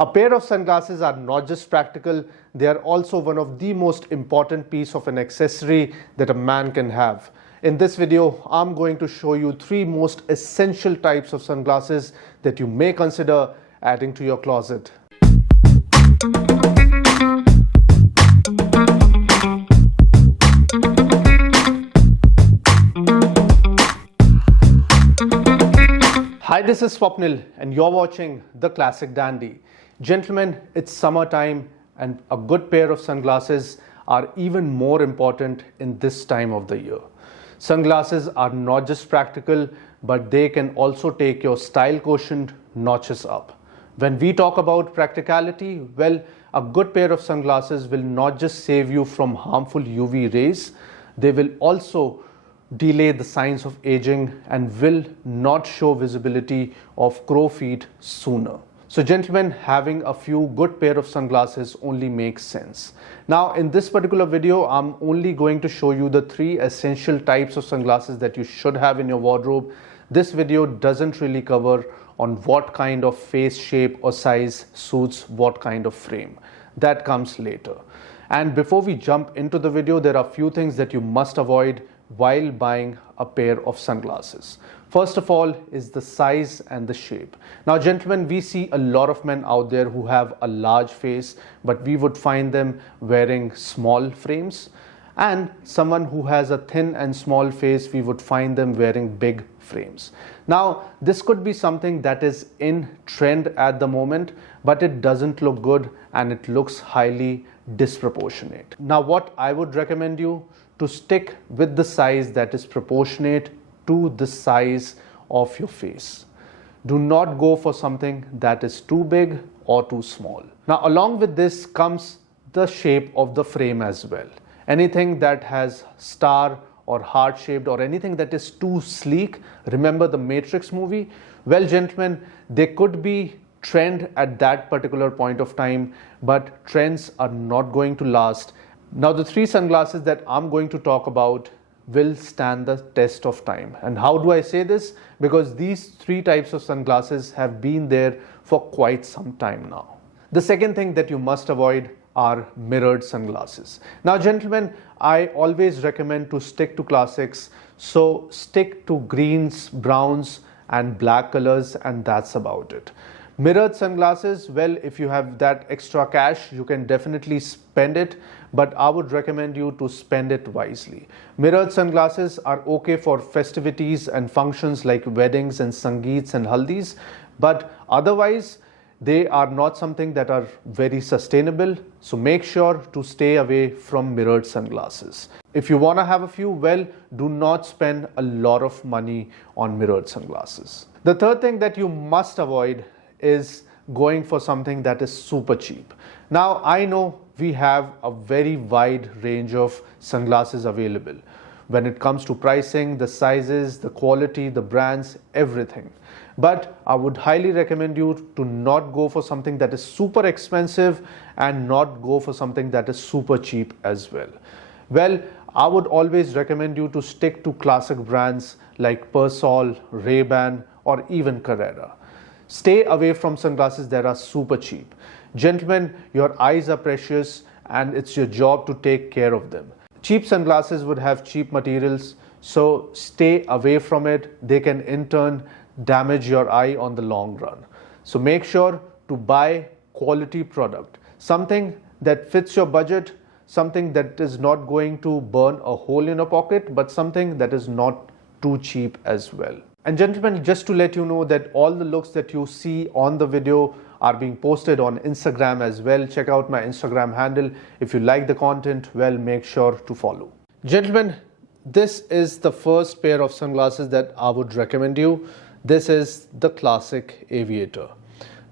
A pair of sunglasses are not just practical, they are also one of the most important piece of an accessory that a man can have. In this video, I'm going to show you 3 most essential types of sunglasses that you may consider adding to your closet. Hi, this is Swapnil and you're watching The Classic Dandy. Gentlemen, it's summertime and a good pair of sunglasses are even more important in this time of the year. Sunglasses are not just practical, but they can also take your style quotient notches up. When we talk about practicality, well, a good pair of sunglasses will not just save you from harmful UV rays, they will also delay the signs of aging and will not show visibility of crow feet sooner. So gentlemen, having a few good pair of sunglasses only makes sense. Now in this particular video, I'm only going to show you the 3 essential types of sunglasses that you should have in your wardrobe. This video doesn't really cover on what kind of face shape or size suits what kind of frame. That comes later. And before we jump into the video, there are a few things that you must avoid while buying a pair of sunglasses. First of all is the size and the shape. Now gentlemen, we see a lot of men out there who have a large face, but we would find them wearing small frames, and someone who has a thin and small face, we would find them wearing big frames. Now this could be something that is in trend at the moment, but it doesn't look good and it looks highly disproportionate. Now what I would recommend you to stick with the size that is proportionate to the size of your face. Do not go for something that is too big or too small. Now along with this comes the shape of the frame as well. Anything that has star or heart shaped or anything that is too sleek, remember the Matrix movie? Well gentlemen, they could be trend at that particular point of time, but trends are not going to last. Now the 3 sunglasses that I'm going to talk about will stand the test of time. And how do I say this? Because these 3 types of sunglasses have been there for quite some time now. The second thing that you must avoid are mirrored sunglasses. Now gentlemen, I always recommend to stick to classics. So stick to greens, browns and black colors, and that's about it. Mirrored sunglasses, well, if you have that extra cash, you can definitely spend it, but I would recommend you to spend it wisely. Mirrored sunglasses are okay for festivities and functions like weddings and sangeets and haldis, but otherwise they are not something that are very sustainable. So make sure to stay away from mirrored sunglasses. If you want to have a few, well, do not spend a lot of money on mirrored sunglasses. The third thing that you must avoid is going for something that is super cheap. Now I know we have a very wide range of sunglasses available when it comes to pricing, the sizes, the quality, the brands, everything. But I would highly recommend you to not go for something that is super expensive and not go for something that is super cheap as well. Well, I would always recommend you to stick to classic brands like Persol, RayBans or even Carrera. Stay away from sunglasses that are super cheap. Gentlemen, your eyes are precious and it's your job to take care of them. Cheap sunglasses would have cheap materials, so stay away from it. They can in turn damage your eye on the long run. So make sure to buy quality product. Something that fits your budget, something that is not going to burn a hole in your pocket, but something that is not too cheap as well. And gentlemen, just to let you know that all the looks that you see on the video are being posted on Instagram as well. Check out my Instagram handle. If you like the content, well, make sure to follow. Gentlemen, this is the first pair of sunglasses that I would recommend you. This is the classic Aviator.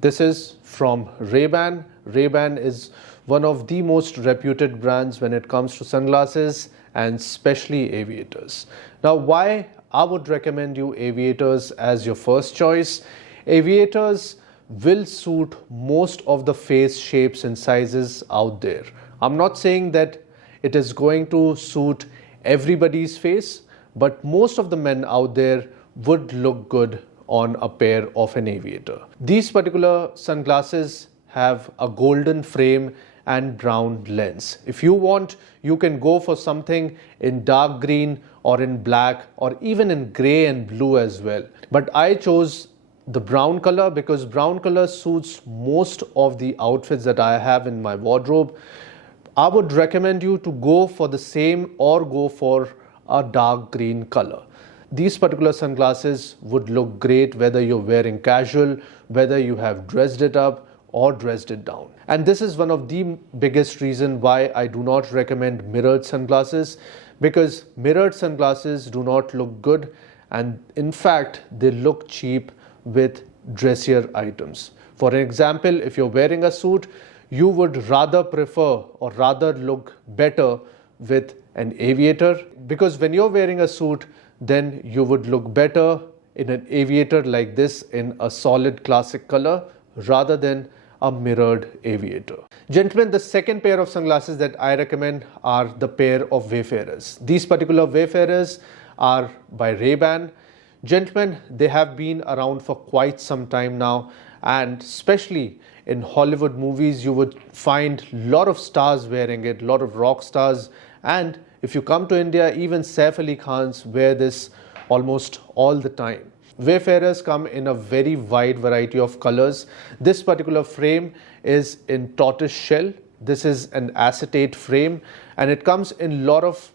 This is from RayBans. RayBans is one of the most reputed brands when it comes to sunglasses, and especially Aviators. Now, why I would recommend you Aviators as your first choice? Aviators will suit most of the face shapes and sizes out there. I'm not saying that it is going to suit everybody's face, but most of the men out there would look good on a pair of an Aviator. These particular sunglasses have a golden frame and brown lens. If you want, you can go for something in dark green or in black or even in gray and blue as well. But I chose the brown color because brown color suits most of the outfits that I have in my wardrobe. I would recommend you to go for the same or go for a dark green color. These particular sunglasses would look great whether you're wearing casual, whether you have dressed it up or dressed it down. And this is one of the biggest reason why I do not recommend mirrored sunglasses, because mirrored sunglasses do not look good, and in fact they look cheap with dressier items. For example, if you're wearing a suit, you would rather prefer or rather look better with an aviator, because when you're wearing a suit, then you would look better in an aviator like this in a solid classic color rather than a mirrored aviator. Gentlemen, the second pair of sunglasses that I recommend are the pair of Wayfarers. These particular Wayfarers are by RayBans. Gentlemen, they have been around for quite some time now, and especially in Hollywood movies you would find a lot of stars wearing it, a lot of rock stars, and if you come to India, even Saif Ali Khans wear this almost all the time. Wayfarers come in a very wide variety of colors. This particular frame is in tortoise shell. This is an acetate frame, and it comes in a lot of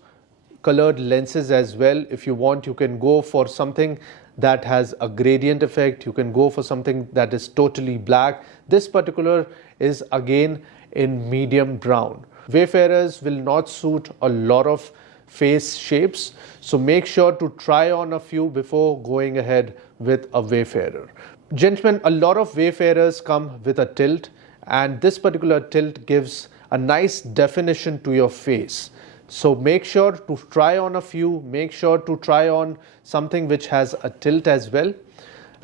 colored lenses as well. If you want, you can go for something that has a gradient effect. You can go for something that is totally black. This particular is again in medium brown. Wayfarers will not suit a lot of face shapes, so make sure to try on a few before going ahead with a Wayfarer. Gentlemen, a lot of Wayfarers come with a tilt, and this particular tilt gives a nice definition to your face. So make sure to try on a few, make sure to try on something which has a tilt as well,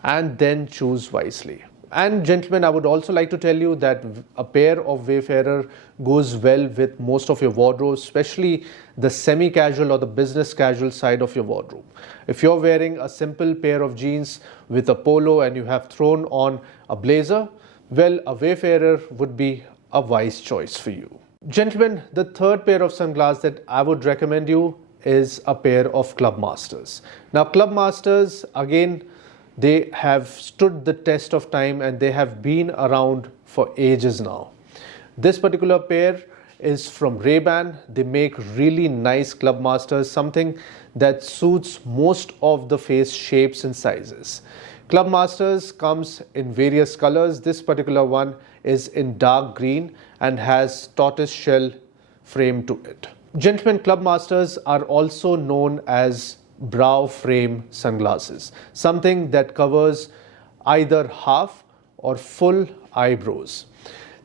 and then choose wisely. And gentlemen, I would also like to tell you that a pair of Wayfarer goes well with most of your wardrobe, especially the semi-casual or the business casual side of your wardrobe. If you're wearing a simple pair of jeans with a polo and you have thrown on a blazer, well, a Wayfarer would be a wise choice for you. Gentlemen, the third pair of sunglasses that I would recommend you is a pair of Clubmasters. Now, Clubmasters, again, they have stood the test of time and they have been around for ages now. This particular pair is from RayBans. They make really nice Clubmasters, something that suits most of the face shapes and sizes. Clubmasters comes in various colors. This particular one is in dark green and has tortoise shell frame to it. Gentlemen, Clubmasters are also known as brow frame sunglasses, something that covers either half or full eyebrows.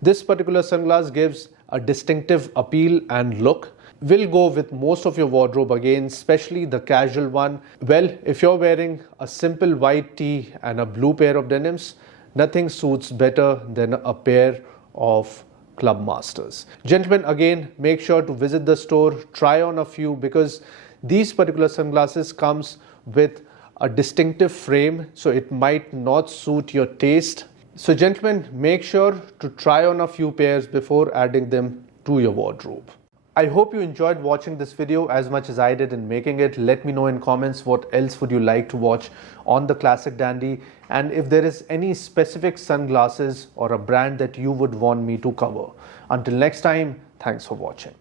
This particular sunglass gives a distinctive appeal and look. Will go with most of your wardrobe again, especially the casual one. Well, if you're wearing a simple white tee and a blue pair of denims, nothing suits better than a pair of Clubmasters. Gentlemen, again, make sure to visit the store, try on a few, because these particular sunglasses comes with a distinctive frame, so it might not suit your taste. So gentlemen, make sure to try on a few pairs before adding them to your wardrobe. I hope you enjoyed watching this video as much as I did in making it. Let me know in comments what else would you like to watch on the Classic Dandy, and if there is any specific sunglasses or a brand that you would want me to cover. Until next time, thanks for watching.